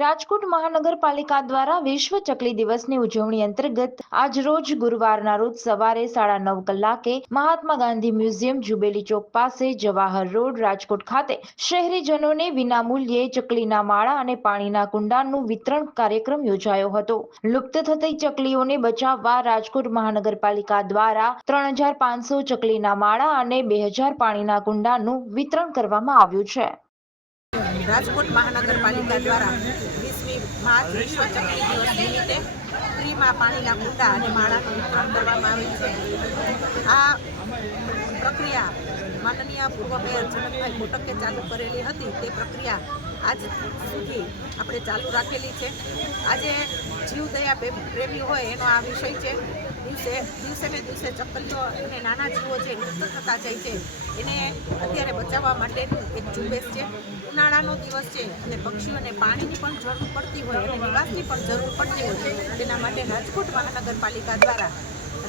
રાજકોટ મહાનગરપાલિકા દ્વારા વિશ્વ ચકલી દિવસની ઉજવણી અંતર્ગત આજરોજ ગુરુવારના રોજ સવારે 9:30 કલાકે મહાત્મા ગાંધી મ્યુઝિયમ જુબેલી ચોક પાસે જવાહર રોડ રાજકોટ ખાતે શહેરીજનોને વિનામૂલ્યે ચકલીના માળા અને પાણીના કુંડાનું વિતરણ કાર્યક્રમ યોજાયો હતો। લુપ્ત થતી ચકલીઓને બચાવવા રાજકોટ મહાનગરપાલિકા દ્વારા 3500 ચકલીના માળા અને 2000 પાણીના કુંડાનું વિતરણ કરવામાં આવ્યું છે। રાજકોટ મહાનગરપાલિકા દ્વારા 20મી માર્ચ વિશ્વ ચકલી દિવસ નિમિત્તે ફ્રીમાં પાણીના કુંડા અને માળાનું વિતરણ કરવામાં આવેલ છે। આ પ્રક્રિયા માનનીય પૂર્વ મેયર જનકભાઈ કોટકે ચાલુ કરેલી હતી। તે પ્રક્રિયા આજ સુધી આપણે ચાલુ રાખેલી છે। આજે જીવદયા પ્રેમી હોય એનો આ વિષય છે। દિવસે ને દિવસે ચકલીઓ અને નાના જીવો જે લુપ્ત થતા જાય છે એને અત્યારે બચાવવા માટેનું એક ઝુંબેશ છે। ઉનાળાનો દિવસ છે અને પક્ષીઓને પાણીની પણ જરૂર પડતી હોય અને નિવાસની પણ જરૂર પડતી હોય, તેના માટે રાજકોટ મહાનગરપાલિકા દ્વારા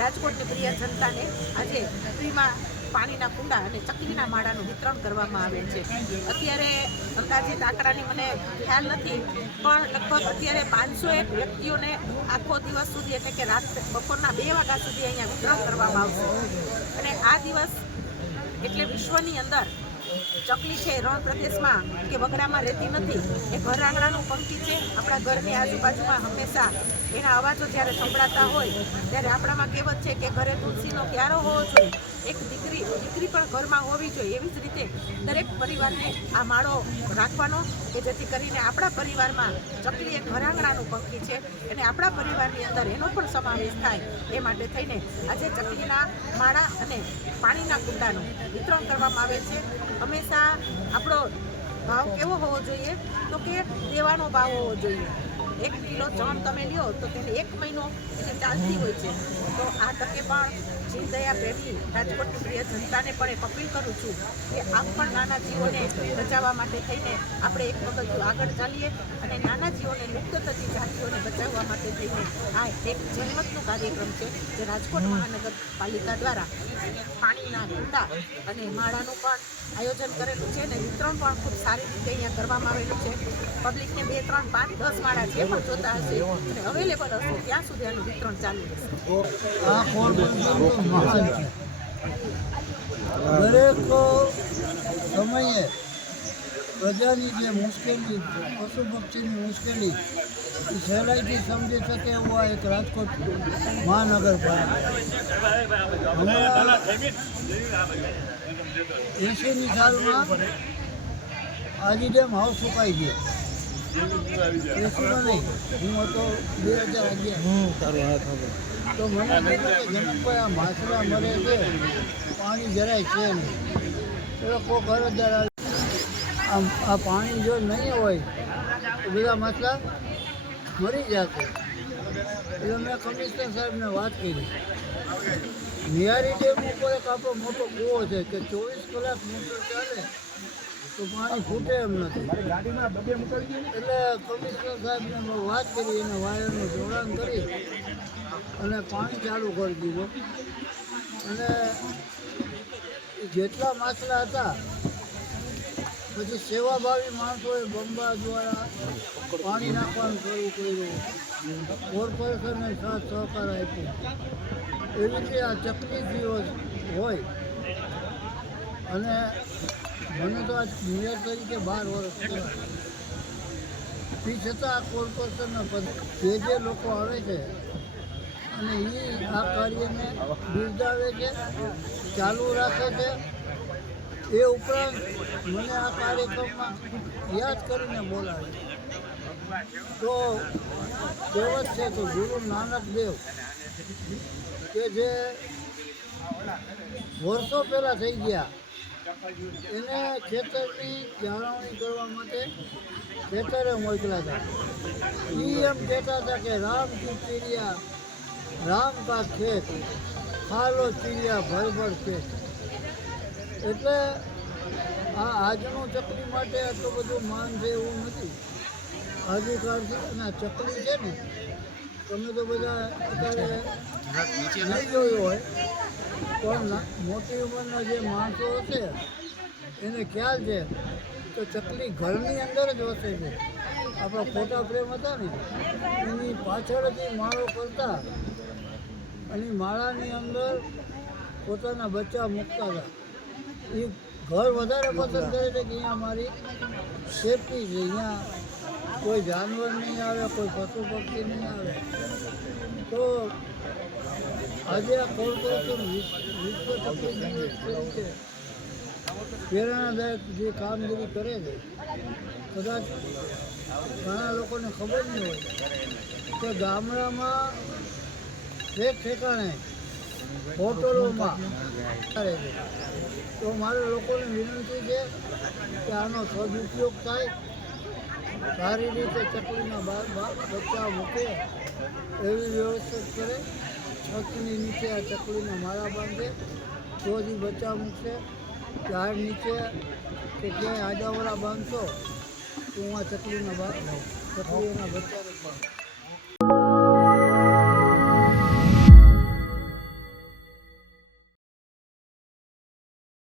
રાજકોટની પ્રિય જનતાને આજે ફ્રીમાં પાણીના કુંડા અને ચકલીના માળાનું વિતરણ કરવામાં આવેલ છે। અત્યારે અંદાજિત આંકડાની મને ખ્યાલ નથી, પણ લગભગ અત્યારે 501 વ્યક્તિઓને આખો દિવસ સુધી એટલે કે બપોરના 2 વાગ્યા સુધી અહીંયા વિતરણ કરવામાં આવશે। અને આ દિવસ એટલે વિશ્વની અંદર ચકલી છે રણ પ્રદેશમાં કે વગડામાં રહેતી નથી, એ ઘર આંગણાનું પંખી છે। આપણા ઘરની આજુબાજુમાં હંમેશા એના અવાજો જ્યારે સંભળાતા હોય ત્યારે આપણામાં કહેવત છે કે ઘરે તુલસીનો ક્યારો હોવો જોઈએ, એક દીકરી પણ ઘરમાં હોવી જોઈએ। એવી જ રીતે દરેક પરિવારને આ માળો રાખવાનો કે જેથી કરીને આપણા પરિવારમાં ચકલી એક ઘર આંગણાનું પંખી છે અને આપણા પરિવારની અંદર એનો પણ સમાવેશ થાય, એ માટે થઈને આજે ચકલીના માળા અને પાણીના કુંડાનું વિતરણ કરવામાં આવે છે। હંમેશા આપણો ભાવ કેવો હોવો જોઈએ તો કે દેવાનો ભાવ હોવો જોઈએ। 1 કિલો ચણ તમે લ્યો તો તેને 1 મહિનો એને ચાલતી હોય છે। તો આ તકે પણ જીવદયા પ્રેમી રાજકોટની પ્રિય જનતાને પણ એક અપીલ કરું છું કે આમ પણ નાના જીવોને બચાવવા માટે થઈને આપણે એક પગથિયું આગળ ચાલીએ અને નાના જીવોને લુપ્ત થતી જાતિઓને બચાવવા માટે થઈને આ એક જહેમતનો કાર્યક્રમ છે જે રાજકોટ મહાનગરપાલિકા દ્વારા પાણીના કુંડા અને માળાનું પણ આયોજન કરેલું છે અને વિતરણ પણ ખૂબ સારી રીતે અહીંયા કરવામાં આવેલું છે। પબ્લિકને 2, 3, 5, 10 માળા જે પણ જોતા હશે અને અવેલેબલ હશે ત્યાં સુધી આનું વિતરણ ચાલુ રહેશે। દરેક સમયે પ્રજાની જે મુશ્કેલી, પશુ પક્ષીની મુશ્કેલી સહેલાઈથી સમજી શકે એવું આ એક રાજકોટ મહાનગરપાલિકા 80ની સાલમાં આજી ડેમ હાવ સુકાઈ ગયો। 80માં નહીં, હું હતો 2011। તો મને કીધું કે જનકભાઈ આ માછલા મરે છે, પાણી જરાય છે નહીં, એટલે કોઈ ઘરદાર આ પાણી જો નહીં હોય તો બધા માછલા મરી જશે। એટલે મેં કમિશનર સાહેબને વાત કરી। નિહારી ડેમ ઉપર એક આપણો મોટો કૂવો છે કે 24 કલાક મોટર ચાલે તો પાણી ફૂટે એમ નથી। એટલે કમિશનર સાહેબને મેં વાત કરી, એને વાયરનું જોડાણ કરી અને પાણી ચાલુ કરી દીધું અને જેટલા માછલા હતા પછી સેવાભાવી માણસોએ બંબા દ્વારા પાણી નાખવાનું શરૂ કર્યું, કોર્પોરેશનને સાથ સહકાર આપ્યો। એવી રીતે આ ચકલી દિવસ હોય અને મને તો આજ મેયર તરીકે 12 વર્ષ થયા, તે છતાં આ કોર્પોરેશનના પદ જે લોકો આવે છે અને એ આ કાર્યને બિરદાવે છે, ચાલુ રાખે છે। એ ઉપરાંત મને આ કાર્યક્રમમાં યાદ કરીને બોલાવે। તો કહેવત છે તો ગુરુ નાનક દેવ કે જે વર્ષો પહેલાં થઈ ગયા, એને ખેતરની જાળવણી કરવા માટે ખેતરે મોકલ્યા હતા। એ એમ કહેતા હતા કે રામ કી ચીડિયા રામ કા ખેત, ખાલો ચીડિયા ભર ભર ખેત। એટલે આ આજનું ચકલી માટે આટલું બધું માન છે એવું નથી। આદિકાળથી અને આ ચકલી છે ને, તમે તો બધા અત્યારે નહીં જોયું હોય પણ મોટી ઉંમરના જે માણસો હશે એને ખ્યાલ છે તો ચકલી ઘરની અંદર જ વસે છે। આપણા ખોટા પ્રેમ હતા ને એની પાછળથી માળો કરતા અને માળાની અંદર પોતાના બચ્ચા મૂકતા હતા. એ ઘર વધારે પસંદ કરે છે કે અહીંયા મારી સેફટી છે, અહીંયા કોઈ જાનવર નહીં આવે, કોઈ પશુ પક્ષી નહીં આવે. તો આજે આ કોર્પોરેશન વિશ્વ ચકલી દિવસ તરીકે પ્રેરણાદાયક જે કામગીરી કરે છે, કદાચ ઘણા લોકોને ખબર નહીં હોય કે ગામડામાં એક ઠેકાણે હોટલોમાં કરે છે. તો મારે લોકોને વિનંતી છે કે આનો સદુપયોગ થાય, સારી રીતે ચકલીના બચ્ચા મૂકે એવી વ્યવસ્થા કરે. છતની નીચે આ ચકલીના માળા બાંધે તો જ બચ્ચા મૂકશે. ઝાડ નીચે કે ક્યાંય આડાવડા બાંધશો તો હું આ ચકલીના બચ્ચાને પણ